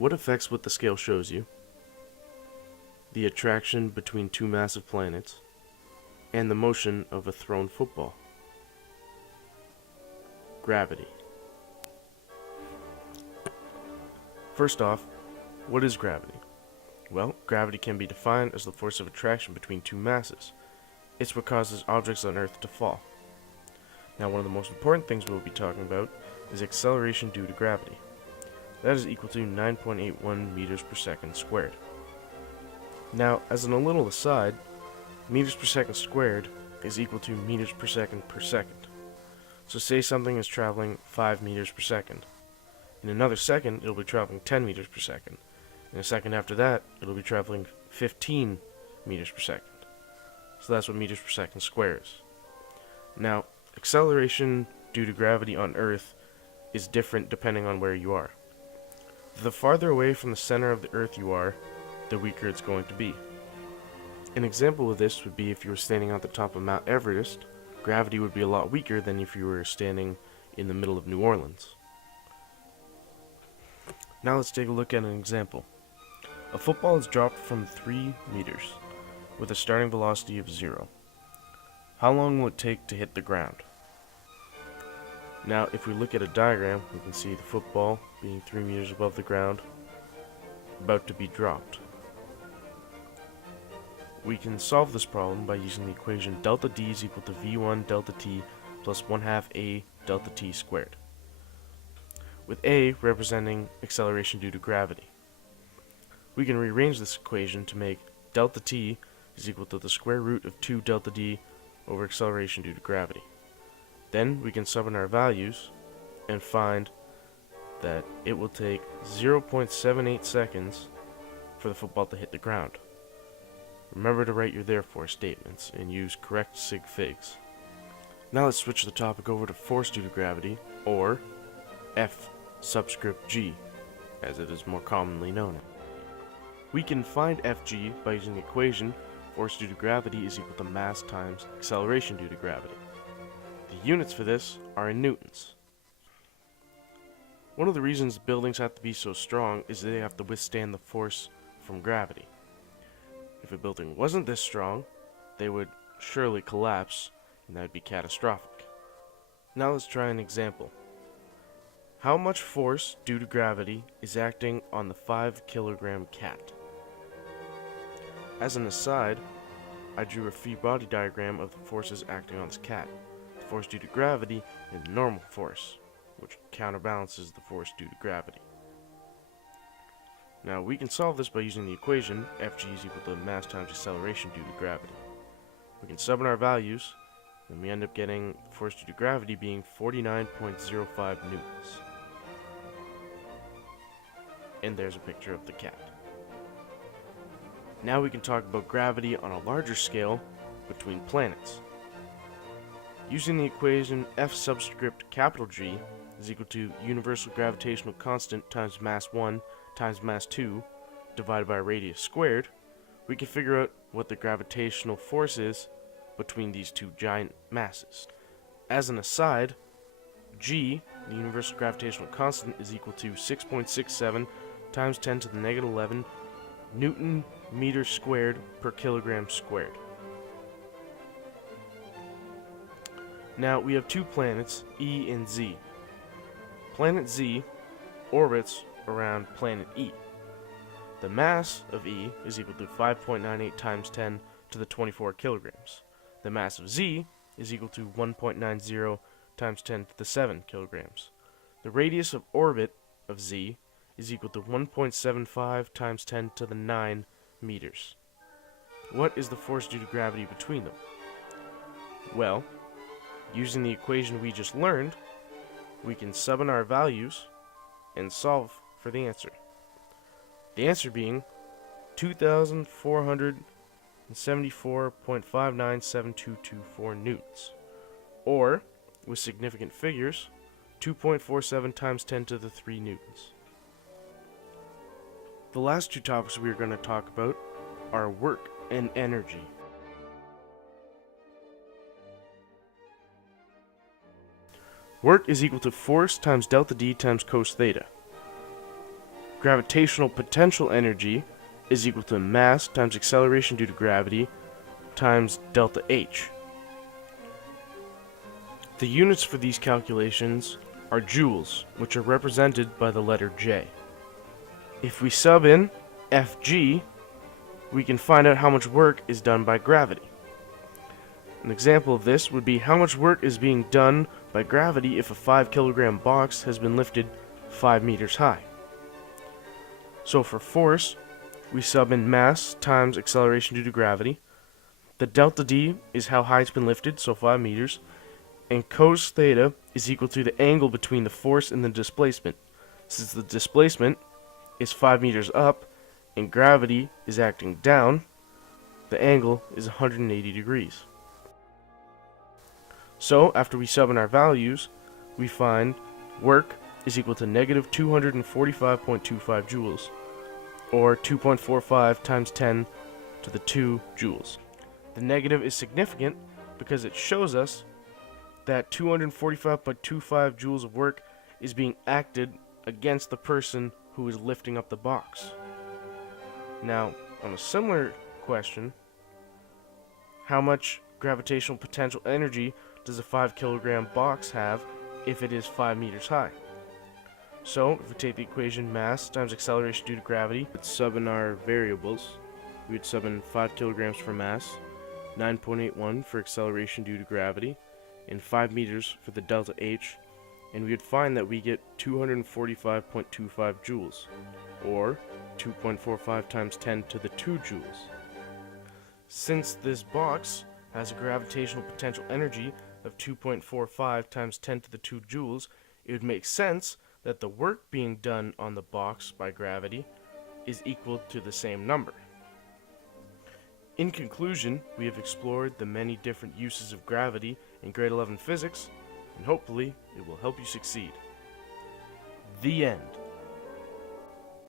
What affects what the scale shows you? The attraction between two massive planets, and the motion of a thrown football. Gravity. First off, what is gravity? Well, gravity can be defined as the force of attraction between two masses. It's what causes objects on Earth to fall. Now, one of the most important things we'll be talking about is acceleration due to gravity. That is equal to 9.81 meters per second squared. Now, as a little aside, meters per second squared is equal to meters per second per second. So say something is traveling 5 meters per second. In another second, it'll be traveling 10 meters per second. In a second after that, it'll be traveling 15 meters per second. So that's what meters per second squared is. Now, acceleration due to gravity on Earth is different depending on where you are. The farther away from the center of the Earth you are, the weaker it's going to be. An example of this would be if you were standing at the top of Mount Everest, gravity would be a lot weaker than if you were standing in the middle of New Orleans. Now let's take a look at an example. A football is dropped from 3 meters with a starting velocity of 0. How long will it take to hit the ground? Now, if we look at a diagram, we can see the football being 3 meters above the ground, about to be dropped. We can solve this problem by using the equation delta D is equal to V1 delta T plus 1/2 A delta T squared, with A representing acceleration due to gravity. We can rearrange this equation to make delta T is equal to the square root of 2 delta D over acceleration due to gravity. Then we can sub in our values and find that it will take 0.78 seconds for the football to hit the ground. Remember to write your therefore statements and use correct sig figs. Now let's switch the topic over to force due to gravity, or F subscript g, as it is more commonly known. We can find Fg by using the equation force due to gravity is equal to mass times acceleration due to gravity. The units for this are in newtons. One of the reasons buildings have to be so strong is they have to withstand the force from gravity. If a building wasn't this strong, they would surely collapse, and that would be catastrophic. Now let's try an example. How much force due to gravity is acting on the 5-kilogram cat? As an aside, I drew a free body diagram of the forces acting on this cat. The force due to gravity is the normal force, which counterbalances the force due to gravity. Now we can solve this by using the equation Fg is equal to mass times acceleration due to gravity. We can sub in our values, and we end up getting force due to gravity being 49.05 newtons. And there's a picture of the cat. Now we can talk about gravity on a larger scale between planets. Using the equation F subscript capital G is equal to universal gravitational constant times mass 1 times mass 2 divided by radius squared, we can figure out what the gravitational force is between these two giant masses. As an aside, G, the universal gravitational constant, is equal to 6.67 times 10 to the negative 11 Newton meters squared per kilogram squared. Now we have two planets, E and Z. Planet Z orbits around planet E. The mass of E is equal to 5.98 times 10 to the 24 kilograms. The mass of Z is equal to 1.90 times 10 to the 7 kilograms. The radius of orbit of Z is equal to 1.75 times 10 to the 9 meters. What is the force due to gravity between them? Well, using the equation we just learned, we can sub in our values and solve for the answer. The answer being 2,474.597224 newtons, or, with significant figures, 2.47 times 10 to the 3 newtons. The last two topics we are going to talk about are work and energy. Work is equal to force times delta D times cos theta. Gravitational potential energy is equal to mass times acceleration due to gravity times delta H. The units for these calculations are joules, which are represented by the letter J. If we sub in Fg, we can find out how much work is done by gravity. An example of this would be how much work is being done by gravity if a 5 kilogram box has been lifted 5 meters high. So for force, we sub in mass times acceleration due to gravity. The delta D is how high it's been lifted, so 5 meters. And cos theta is equal to the angle between the force and the displacement. Since the displacement is 5 meters up and gravity is acting down, the angle is 180 degrees. So after we sub in our values, we find work is equal to negative 245.25 joules, or 2.45 times 10 to the 2 joules. The negative is significant because it shows us that 245.25 joules of work is being acted against the person who is lifting up the box. Now, on a similar question, how much gravitational potential energy does a 5 kilogram box have if it is 5 meters high? So, if we take the equation mass times acceleration due to gravity, let's sub in our variables. We would sub in 5 kilograms for mass, 9.81 for acceleration due to gravity, and 5 meters for the delta H, and we would find that we get 245.25 joules, or 2.45 times 10 to the 2 joules. Since this box has a gravitational potential energy of 2.45 times 10 to the 2 joules, it would make sense that the work being done on the box by gravity is equal to the same number. In conclusion, we have explored the many different uses of gravity in grade 11 physics, and hopefully it will help you succeed. The end.